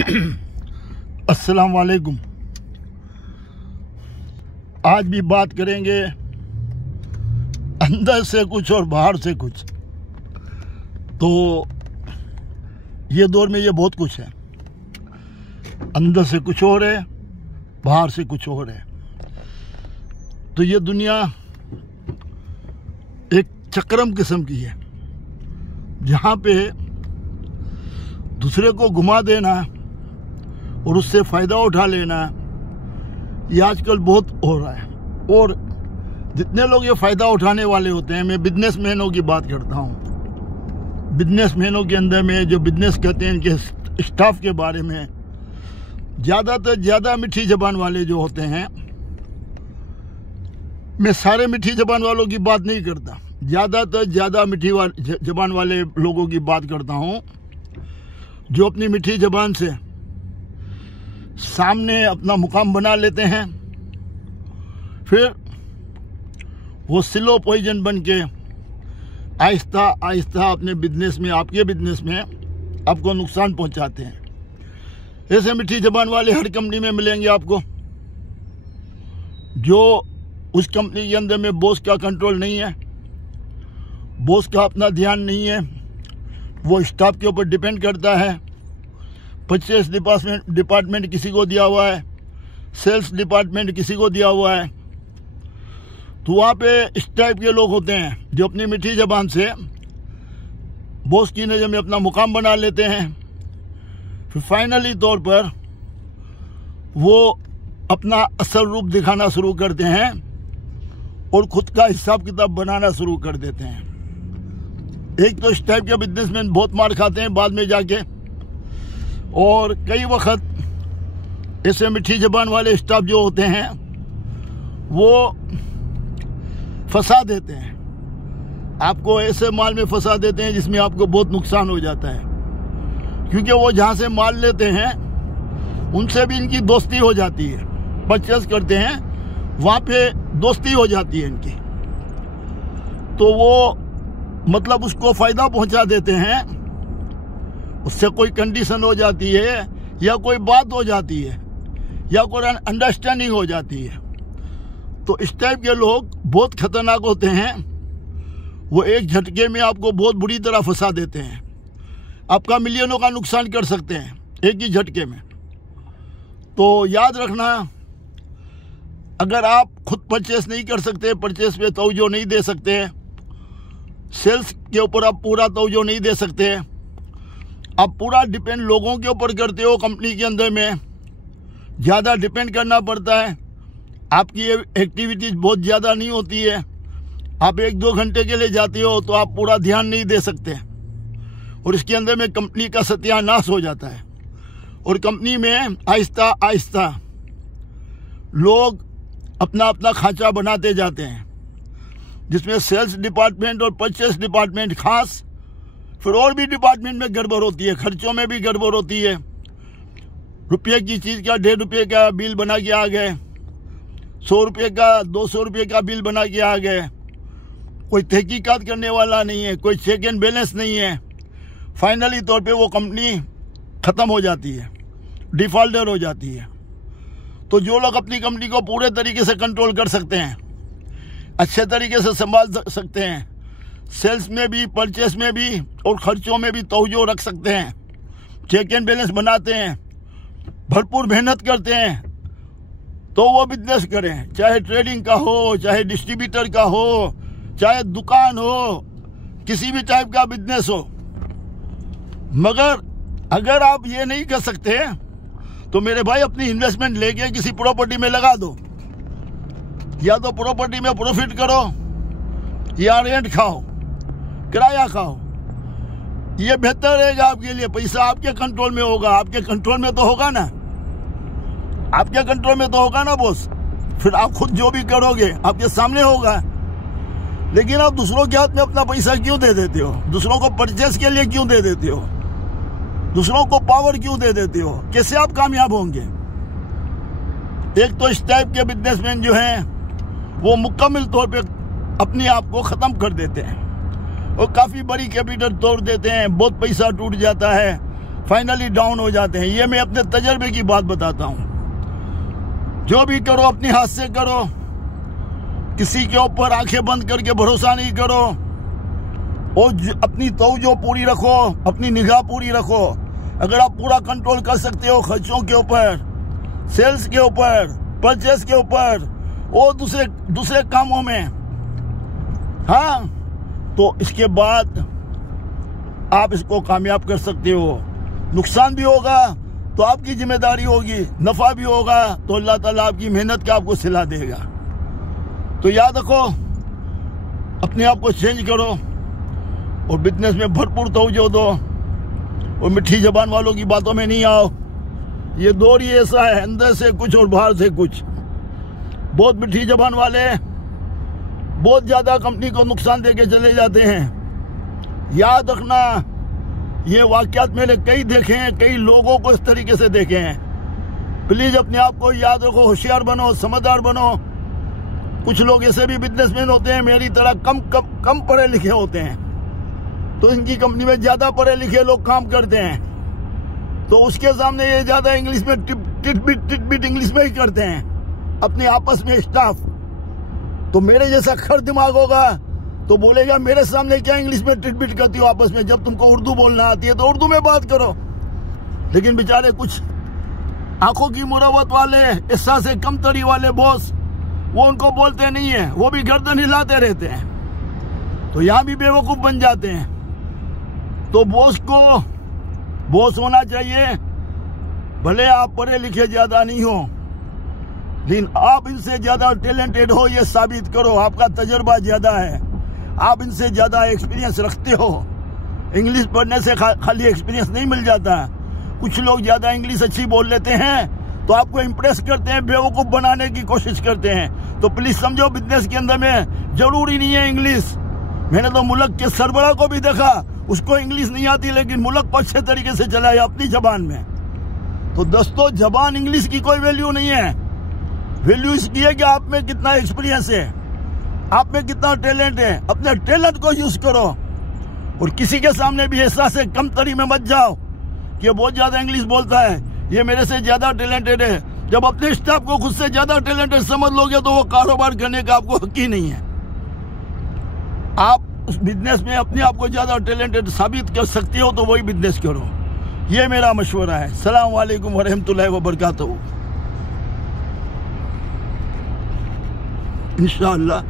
अस्सलाम वालेकुम। आज भी बात करेंगे अंदर से कुछ और बाहर से कुछ। तो ये दौर में ये बहुत कुछ है, अंदर से कुछ और है, बाहर से कुछ और है। तो ये दुनिया एक चक्रम किस्म की है, जहाँ पे दूसरे को घुमा देना और उससे फ़ायदा उठा लेना, ये आजकल बहुत हो रहा है। और जितने लोग ये फ़ायदा उठाने वाले होते हैं, मैं बिजनेसमैनों की बात करता हूँ। बिजनेसमैनों के अंदर में जो बिजनेस करते हैं, इनके स्टाफ के बारे में ज़्यादातर ज़्यादा मीठी ज़बान वाले जो होते हैं, मैं सारे मीठी ज़बान वालों की बात नहीं करता, ज़्यादातर ज़्यादा मीठी ज़बान वाले लोगों की बात करता हूँ, जो अपनी मीठी ज़बान से सामने अपना मुकाम बना लेते हैं, फिर वो स्लो पॉइजन बन के आहिस्ता आहिस्ता अपने बिजनेस में, आपके बिजनेस में आपको नुकसान पहुंचाते हैं। ऐसे मीठी ज़बान वाले हर कंपनी में मिलेंगे आपको, जो उस कंपनी के अंदर में बॉस का कंट्रोल नहीं है, बॉस का अपना ध्यान नहीं है, वो स्टाफ के ऊपर डिपेंड करता है। परचेस डिपार्टमेंट किसी को दिया हुआ है, सेल्स डिपार्टमेंट किसी को दिया हुआ है। तो वहाँ पे इस टाइप के लोग होते हैं जो अपनी मीठी ज़बान से बॉस की नज़र में अपना मुकाम बना लेते हैं। फिर फाइनली तौर पर वो अपना असल रूप दिखाना शुरू करते हैं और खुद का हिसाब किताब बनाना शुरू कर देते हैं। एक तो इस टाइप के बिजनेसमैन बहुत मार खाते हैं बाद में जाके, और कई वक्त ऐसे मीठी ज़बान वाले स्टाफ जो होते हैं वो फंसा देते हैं आपको, ऐसे माल में फंसा देते हैं जिसमें आपको बहुत नुकसान हो जाता है। क्योंकि वो जहाँ से माल लेते हैं उनसे भी इनकी दोस्ती हो जाती है, परचेस करते हैं वहाँ पे दोस्ती हो जाती है इनकी। तो वो मतलब उसको फ़ायदा पहुँचा देते हैं, उससे कोई कंडीशन हो जाती है या कोई बात हो जाती है या कोई अंडरस्टैंडिंग हो जाती है। तो इस टाइप के लोग बहुत खतरनाक होते हैं, वो एक झटके में आपको बहुत बुरी तरह फंसा देते हैं, आपका मिलियनों का नुकसान कर सकते हैं एक ही झटके में। तो याद रखना, अगर आप खुद परचेस नहीं कर सकते, परचेस पे तवज्जो नहीं दे सकते, सेल्स के ऊपर आप पूरा तवज्जो नहीं दे सकते, आप पूरा डिपेंड लोगों के ऊपर करते हो, कंपनी के अंदर में ज़्यादा डिपेंड करना पड़ता है, आपकी एक्टिविटीज़ बहुत ज़्यादा नहीं होती है, आप 1-2 घंटे के लिए जाते हो तो आप पूरा ध्यान नहीं दे सकते, और इसके अंदर में कंपनी का सत्यानाश हो जाता है। और कंपनी में आहिस्ता आहिस्ता लोग अपना अपना खांचा बनाते जाते हैं, जिसमें सेल्स डिपार्टमेंट और परचेस डिपार्टमेंट खास, फिर और भी डिपार्टमेंट में गड़बड़ होती है, खर्चों में भी गड़बड़ होती है। रुपये की चीज़ का 1.5 रुपये का बिल बना के आ गए, 100 रुपये का 200 रुपये का बिल बना के आ गए, कोई तहकीकात करने वाला नहीं है, कोई चेक एंड बैलेंस नहीं है। फाइनली तौर पे वो कंपनी ख़त्म हो जाती है, डिफॉल्टर हो जाती है। तो जो लोग अपनी कंपनी को पूरे तरीके से कंट्रोल कर सकते हैं, अच्छे तरीके से संभाल सकते हैं, सेल्स में भी, परचेस में भी और खर्चों में भी तवज्जो रख सकते हैं, चेक एंड बैलेंस बनाते हैं, भरपूर मेहनत करते हैं, तो वो बिजनेस करें, चाहे ट्रेडिंग का हो, चाहे डिस्ट्रीब्यूटर का हो, चाहे दुकान हो, किसी भी टाइप का बिजनेस हो। मगर अगर आप ये नहीं कर सकते तो मेरे भाई अपनी इन्वेस्टमेंट लेके किसी प्रॉपर्टी में लगा दो, या तो प्रॉपर्टी में प्रॉफिट करो या रेंट खाओ, किराया खाओ, ये बेहतर रहेगा आपके लिए। पैसा आपके कंट्रोल में होगा, आपके कंट्रोल में तो होगा ना, आपके कंट्रोल में तो होगा ना बॉस। फिर आप खुद जो भी करोगे आपके सामने होगा। लेकिन आप दूसरों के हाथ में अपना पैसा क्यों दे देते हो? दूसरों को परचेस के लिए क्यों दे देते हो? दूसरों को पावर क्यों दे देते हो? कैसे आप कामयाब होंगे? एक तो इस टाइप के बिजनेसमैन जो हैं वो मुकम्मल तौर पे अपने आप को ख़त्म कर देते हैं और काफ़ी बड़ी कैपिटल तोड़ देते हैं, बहुत पैसा टूट जाता है, फाइनली डाउन हो जाते हैं। ये मैं अपने तजर्बे की बात बताता हूँ। जो भी करो अपने हाथ से करो, किसी के ऊपर आंखें बंद करके भरोसा नहीं करो, और अपनी तवज्जो पूरी रखो, अपनी निगाह पूरी रखो। अगर आप पूरा कंट्रोल कर सकते हो खर्चों के ऊपर, सेल्स के ऊपर, परचेस के ऊपर और दूसरे कामों में, हाँ, तो इसके बाद आप इसको कामयाब कर सकते हो। नुकसान भी होगा तो आपकी जिम्मेदारी होगी, नफा भी होगा तो अल्लाह ताला आपकी मेहनत का आपको सिला देगा। तो याद रखो, अपने आप को चेंज करो और बिजनेस में भरपूर तवज्जो दो, और मिठी जबान वालों की बातों में नहीं आओ। ये दौर ही ऐसा है, अंदर से कुछ और बाहर से कुछ। बहुत मिठी जबान वाले बहुत ज्यादा कंपनी को नुकसान देके चले जाते हैं। याद रखना, ये वाकयात मैंने कई देखे हैं, कई लोगों को इस तरीके से देखे हैं। प्लीज अपने आप को याद रखो, होशियार बनो, समझदार बनो। कुछ लोग ऐसे भी बिजनेसमैन होते हैं मेरी तरह कम पढ़े लिखे होते हैं, तो इनकी कंपनी में ज्यादा पढ़े लिखे लोग काम करते हैं, तो उसके सामने ये ज्यादा इंग्लिश में टिट इंग्लिश में ही करते हैं अपने आपस में स्टाफ। तो मेरे जैसा खर दिमाग होगा तो बोलेगा मेरे सामने क्या इंग्लिश में टिट करती हो आपस में, जब तुमको उर्दू बोलना आती है तो उर्दू में बात करो। लेकिन बेचारे कुछ आंखों की मुरव्वत वाले, एहसास से कम तरी वाले बॉस, वो उनको बोलते नहीं है, वो भी गर्दन हिलाते रहते हैं, तो यहाँ भी बेवकूफ बन जाते हैं। तो बॉस को बॉस होना चाहिए, भले आप पढ़े लिखे ज्यादा नहीं हो, लेकिन आप इनसे ज्यादा टैलेंटेड हो ये साबित करो। आपका तजर्बा ज्यादा है, आप इनसे ज्यादा एक्सपीरियंस रखते हो। इंग्लिश पढ़ने से खाली एक्सपीरियंस नहीं मिल जाता। कुछ लोग ज्यादा इंग्लिश अच्छी बोल लेते हैं तो आपको इम्प्रेस करते हैं, बेवकूफ बनाने की कोशिश करते हैं। तो प्लीज समझो, बिजनेस के अंदर में जरूरी नहीं है इंग्लिश। मैंने तो मुल्क के सरबराह को भी देखा, उसको इंग्लिश नहीं आती लेकिन मुल्क को अच्छे तरीके से चलाया अपनी जबान में। तो दोस्तों, जबान इंग्लिश की कोई वैल्यू नहीं है। वैल्यू इसकी है कि आप में कितना एक्सपीरियंस है, आप में कितना टैलेंट है। अपने टैलेंट को यूज करो, और किसी के सामने भी एहसास से कम तरी में मत जाओ कि ये बहुत ज्यादा इंग्लिश बोलता है, ये मेरे से ज्यादा टैलेंटेड है। जब अपने स्टाफ को खुद से ज्यादा टैलेंटेड समझ लोगे तो वो कारोबार करने का आपको हक ही नहीं है। आप उस बिजनेस में अपने आप को ज्यादा टैलेंटेड साबित कर सकते हो तो वही बिजनेस करो। ये मेरा मशवरा है। अस्सलाम वालेकुम वरहमतुल्लाहि वबरकातुहू। इंशाअल्लाह।